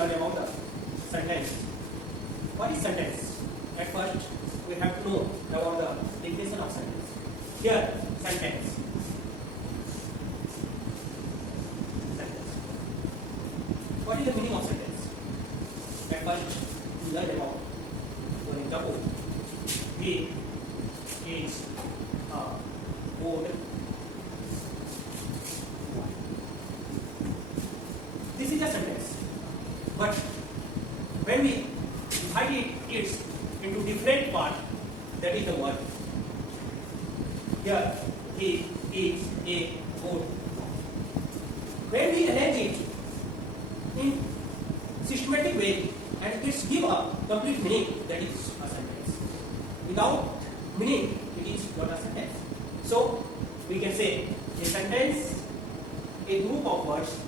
learn about the sentence. What is sentence? At first, we have to know about the definition of sentence. Here, sentence. Sentence. What is the meaning of sentence? At first, we learn about. For example, he is a good. This is a sentence, but when we divide it into different parts, that is the word. Here, he is a good. When we arrange it in systematic way and it's give a complete meaning, that is a sentence. Without meaning, it is not a sentence. So we can say a sentence, a group of words.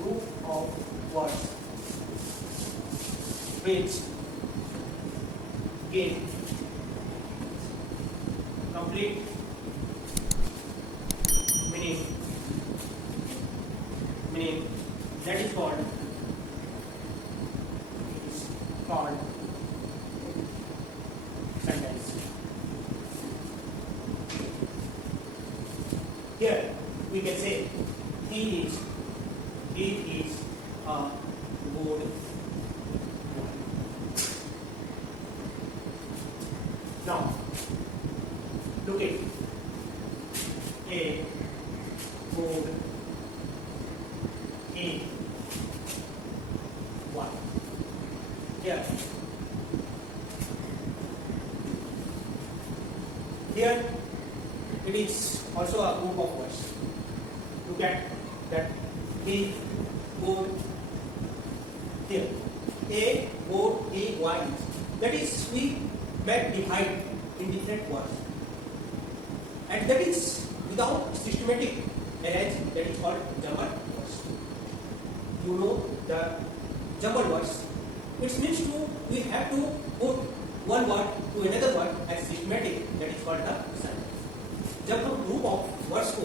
Group of words which give complete meaning that is called sentence. Here we can say he is a good. Now, look at a good a one. Here it is also a group of words. Look at that. He good. Here a good a y. That is we make divide in different words, and that is without systematic arrange. That is called jumbled words. You know the jumbled words. It means to we have to put one word to another word as systematic. That is called the sentence. जब हम group of words को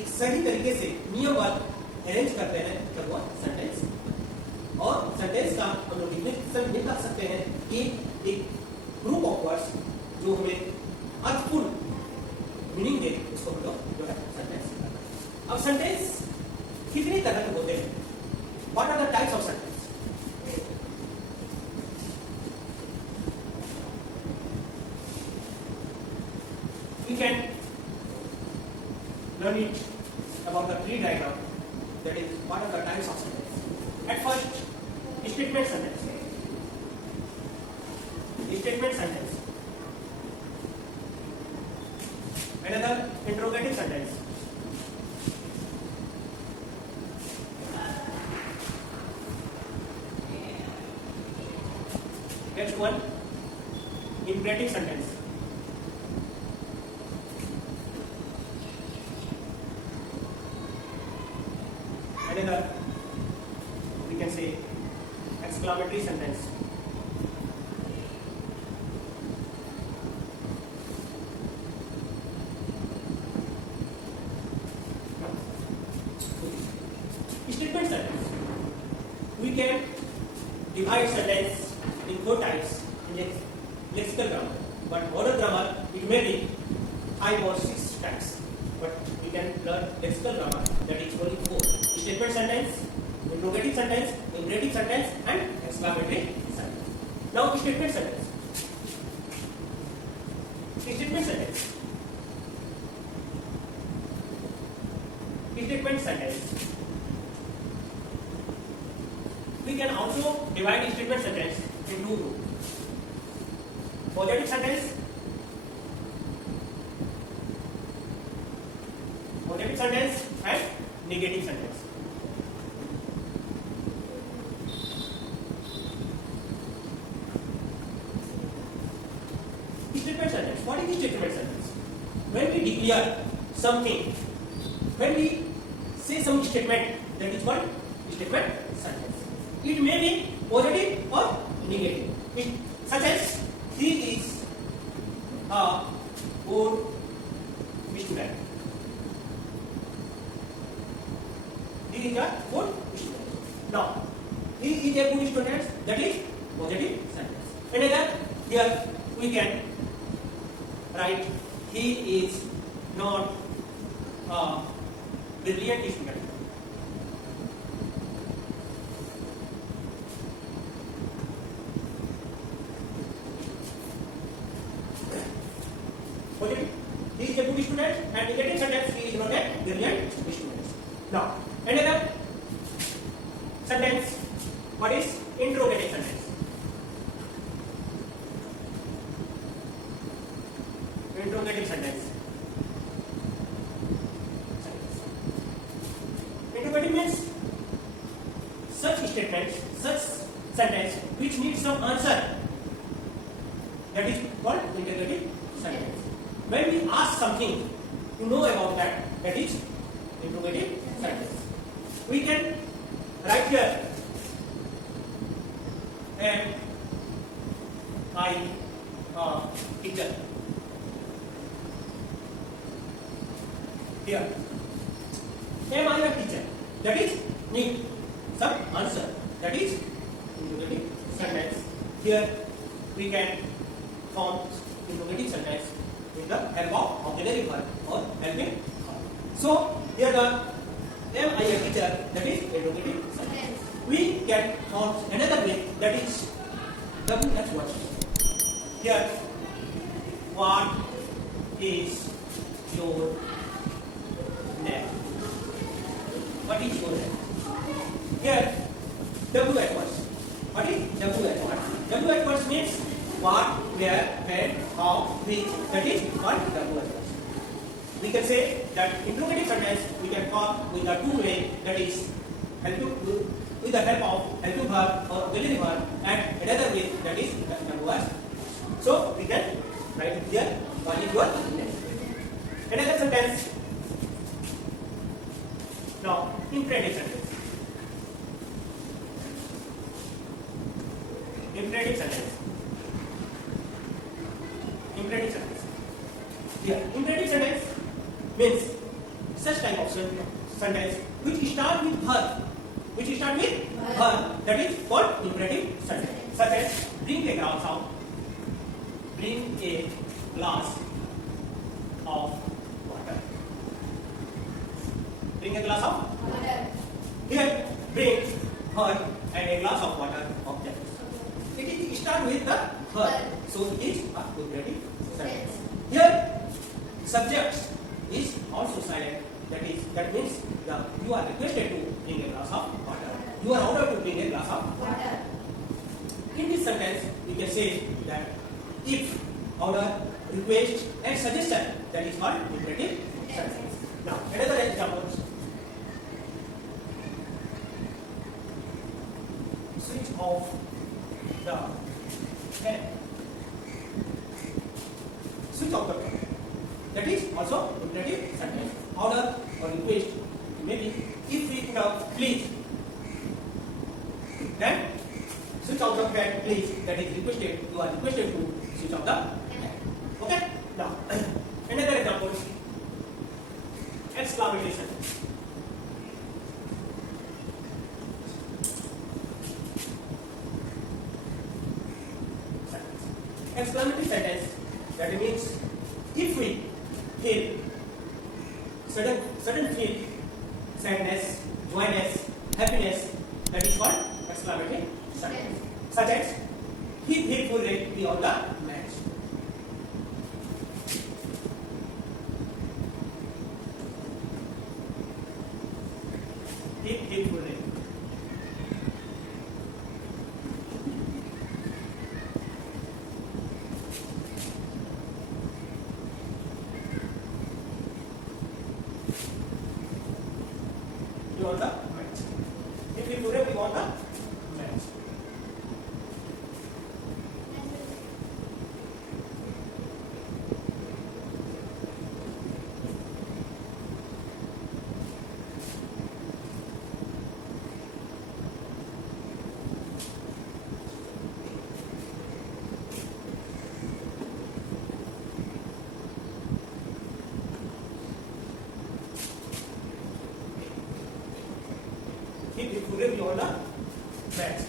एक सही तरीके से नियमबद्ध arrange करते हैं तब वह सेंटेंस। और सेंटेंस का हम लोग डिफिनेशन ये कर सकते हैं कि एक ग्रुप ऑफ वर्ड्स जो हमें अर्थपूर्ण मीनिंग दे उसको हम लोग जो है सेंटेंस। अब सेंटेंस कितनी तरह के होते हैं? What are the types of sentence? We can learn it about the tree diagram. That is what are the types of sentence. At first, statement sentence. Statement sentence. Another interrogative sentence. Next one, imperative sentence. Another, we can say exclamatory sentence. Statement sentence. We can divide sentence in 4 types in lexical grammar, but modern grammar it may be 5 or 6 types. But we can learn lexical grammar that is only 4. Statement sentence, interrogative sentence, imperative sentence, and exclamatory sentence. Now, statement sentence. Statement sentence. Statement sentence. We can also divide statement sentence into 2 groups. Positive sentence. Positive sentence and negative sentence. Statement sentence. What is the statement sentence? When we declare something, when we say some statement, that is called statement sentence. It may be positive or negative. Such as he is a good student. He is a good student. that is positive sentence. Another, here we can write he is not a brilliant student. Positive, he is a good student, and negative sentence, he is not a brilliant student. Now, another sentence, what is interrogative sentence? Interrogative sentence. Interrogative means such statement, such sentence which needs some answer. That is called interrogative sentence. When we ask something to know about that, that is interrogative sentence. We can write here am I a teacher? Here, am I a teacher? That is need some answer. That is interrogative sentence. Here we can form interrogative sentence with the help of auxiliary verb or helping verb. So here the am I a teacher? That is interrogative sentence. We can form another way, that is WH. Here, what is your name? What is your name? Here, WH. What is WH? WH means what, where, when, how, which. That is what WH. We can say that interrogative sentence we can form with a two way, that is with the help of helping verb or auxiliary verb, and another way, that is WH. So we can write here what is your name. Another sentence. Now, imperative sentence. Imperative sentence. Imperative sentence. Here, imperative sentence means such type of sentence which start with verb. Which start with verb. That is called imperative sentence. Such as bring a glass of water. Bring a glass of water. Here, bring her and a glass of water object. It is start with the verb, so it is a imperative sentence. Here, subject is also silent. That means you are requested to bring a glass of water. You are ordered to bring a glass of water. In this sentence, we can say that if, order, request, and suggestion, that is called imperative sentence. Now, another example. Switch off the fan. Switch off the fan. That is also imperative sentence. Order or request. Maybe if we put a please, then switch off the fan, please. That is requested. You are requested to switch off the fan. Okay? Now, another example. Exclamation. Exclamatory sentence. That means if we feel sudden feel sadness, joyness, happiness, that is called exclamatory sentence. Such as he fully be on the match. He fully. You want the match. If we put it, we want the match. If we put it, we want the match.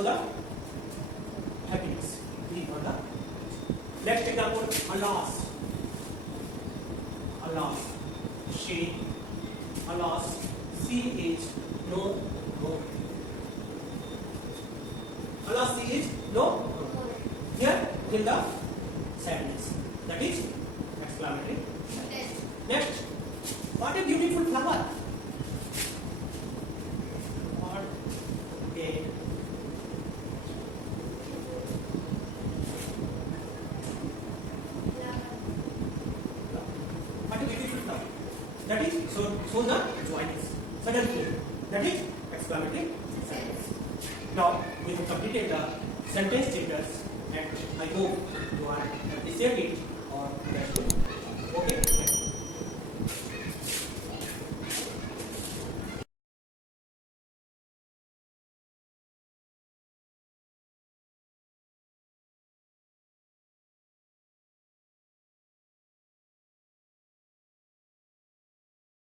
show the happiness. B on the next example, alas. Alas, she, alas, she is no more. Alas, she is no. Here, in the sadness. That is exclamatory. Next, what a beautiful flower. What a what a beautiful flower. That is so the joyness. Suddenly. That is exclamatory sentence. Now we have completed the sentence chapters and I hope you are appreciate it or understood.